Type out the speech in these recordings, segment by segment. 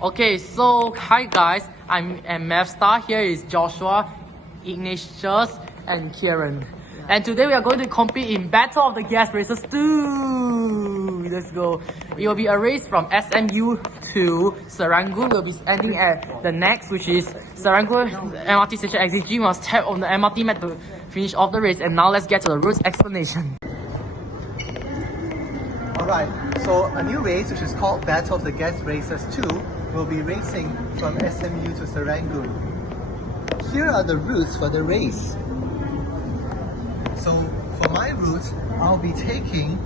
Okay, so hi guys, I'm MF Star. Here is Joshua, Ignatius, and Kieran. And today we are going to compete in Battle of the Gas Races 2. Let's go. It will be a race from SMU to Serangoon. We'll be ending at the next, which is Serangoon MRT station exit. G must tap on the MRT map to finish off the race. And now let's get to the routes explanation. Alright, so a new race which is called Battle of the Gas Races 2 will be racing from SMU to Serangoon. Here are the routes for the race. So for my route, I'll be taking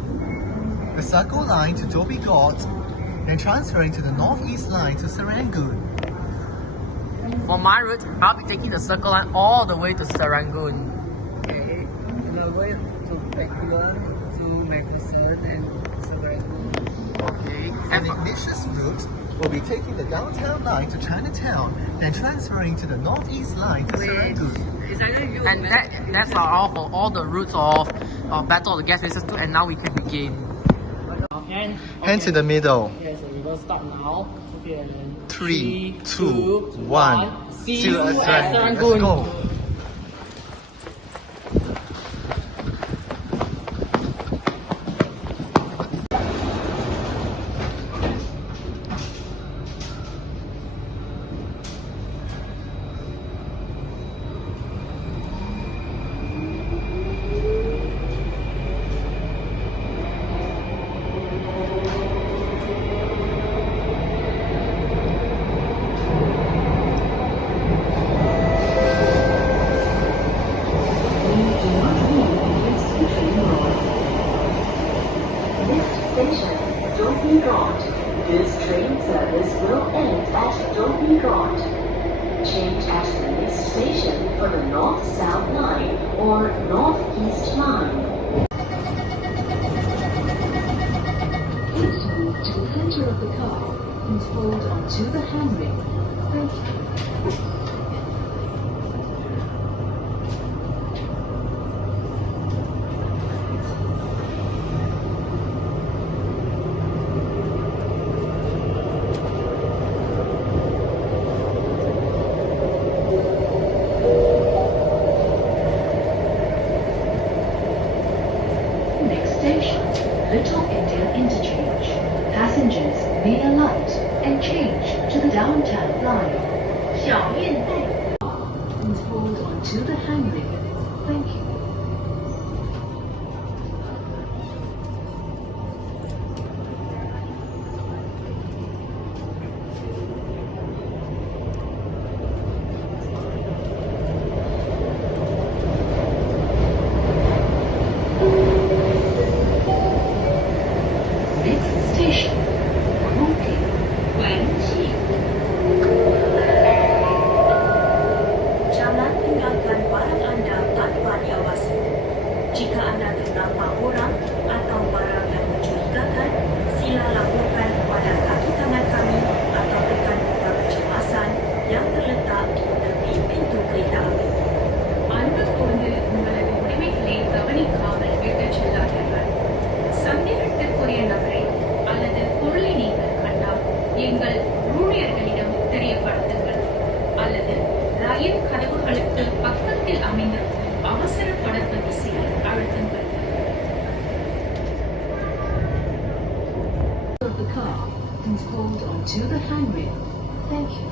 the Circle Line to Dhoby Ghaut, then transferring to the Northeast Line to Serangoon. For my route, I'll be taking the Circle Line all the way to Serangoon. Okay, and I'll go to Backward to Macpherson and Serangoon. Okay. And Ignatius' route will be taking the Downtown Line to Chinatown, then transferring to the Northeast Line to Serangoon. And that's all for all the routes of Battle of the Gas Races 2, and now we can begin. Hands in the middle. Okay, so we will start now. Okay, and then 3, 2, 1. See you at Let's Serangoon. go. Dhoby Ghaut. This train service will end at Dhoby Ghaut. Change at the next station for the North-South Line or North-East Line. Please move to the center of the car and hold onto the handrail. Thank you. Little India Interchange. Passengers may alight and change to the Downtown Line. 小雁带 and hold onto the handrail. Thank you. Jika Anda ternampak orang atau barang yang mencurigakan, sila laporkan kepada kaki tangan kami atau tekan butang kecemasan yang terletak di tepi pintu kereta api. அன்புக்கூர்ந்து உங்களது உடைமைகளை கவனிக்காமல் விட்டுச் செல்லாதீர்கள். சந்தேகத்திற்குரிய நபரை அல்லது பொருளை நீங்கள் கண்டால் எங்கள் ஊழியர்களிடம் தெரியப்படுத்துங்கள் அல்லது ரயில் கதவுகளுக்கு பக்கத்தில் அமைந்திருக்கும் அவசர தொடர்பு விசையை அழுத்துங்கள். Of the car and hold onto the handrail. Thank you.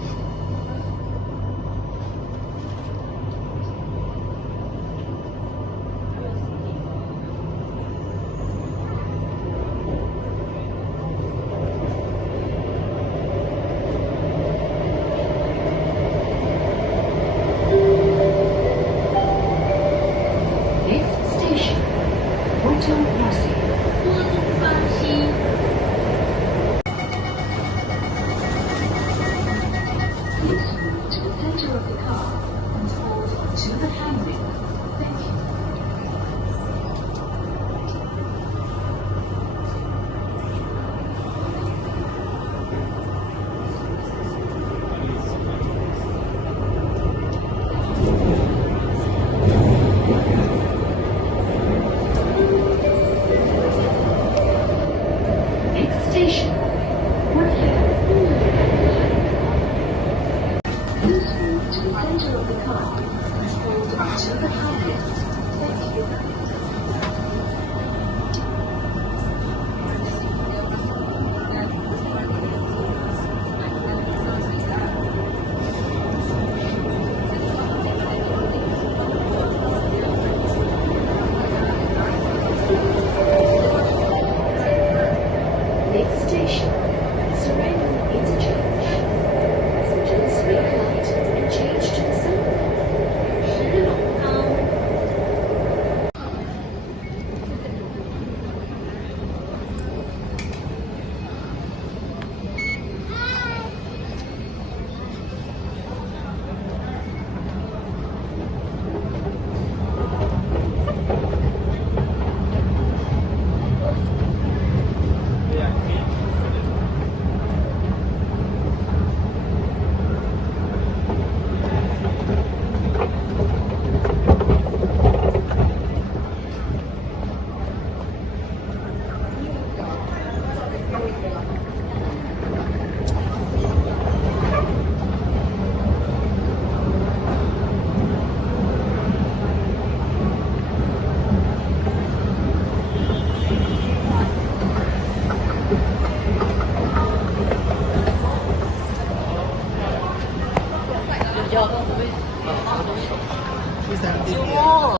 Oh.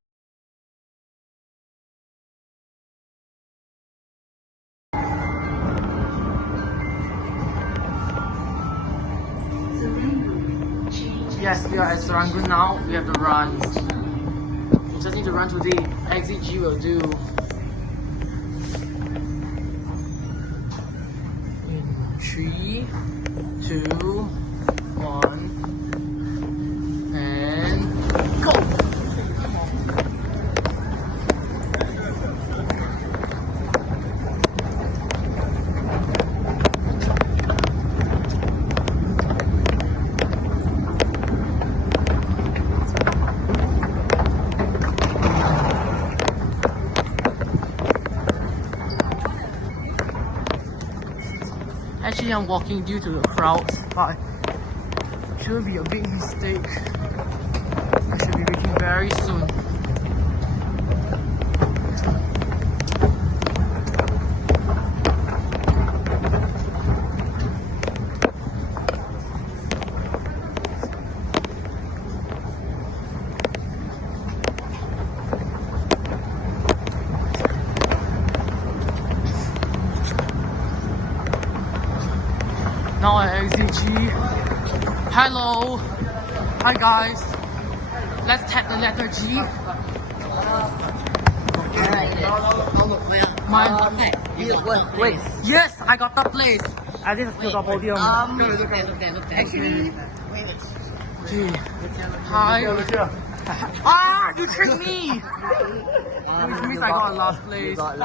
Yes, we are at Serangoon now. We have to run. We just need to run to the exit G will do. In 3, 2, 1, and go! Actually, I'm walking due to the crowds, but it shouldn't be a big mistake. I should be reaching very soon. Now at exit G. Hello. Hi guys. Let's tap the letter G. Wait. Yes, I got the place. I did feel the podium. Actually, G. Hi. Ah, you tricked me. Which means I got last place. I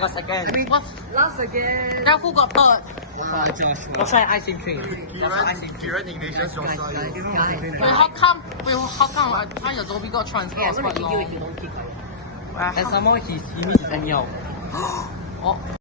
got second. What? Last again. Then who got third? Joshua. Let's try ice cream. Kieran, Ignatius, Joshua. Wait, how come I the Dobby got transferred quite long? And some more he missed his ML. Oh.